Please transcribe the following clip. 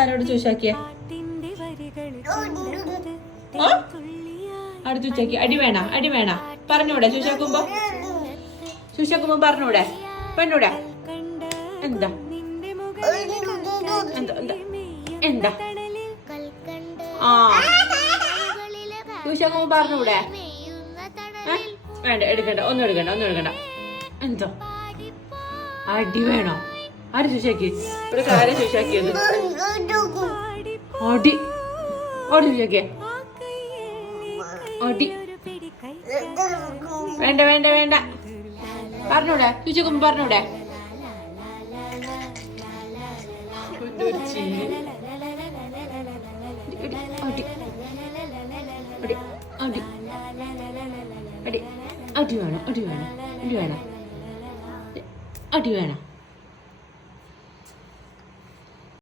ആരോട് ചോദിച്ചാക്കിയേ? അവിടെ ചോദിച്ചാക്കി അടി വേണ പറഞ്ഞൂടെ? ചോദിച്ചാക്കുമ്പോ പറഞ്ഞൂടെ? പെണ്ണൂടെ? എന്താ എന്താ എന്താ എന്താ ആ ചോദിച്ചാക്കുമ്പോ പറഞ്ഞൂടെ? വേണ്ട, എടുക്കണ്ട, ഒന്നും എടുക്കണ്ട. എന്തോ അടി വേണോ? ആര് ചോദിച്ചാക്കി? ഒരു കാര്യം ചോദിച്ചാക്കിയത് അടി ചോദിച്ചാക്കിയേ? അടി വേണ്ട പറഞ്ഞൂടെ? ചോദിച്ചേക്കുമ്പോ പറഞ്ഞൂടെ? അടി വേണം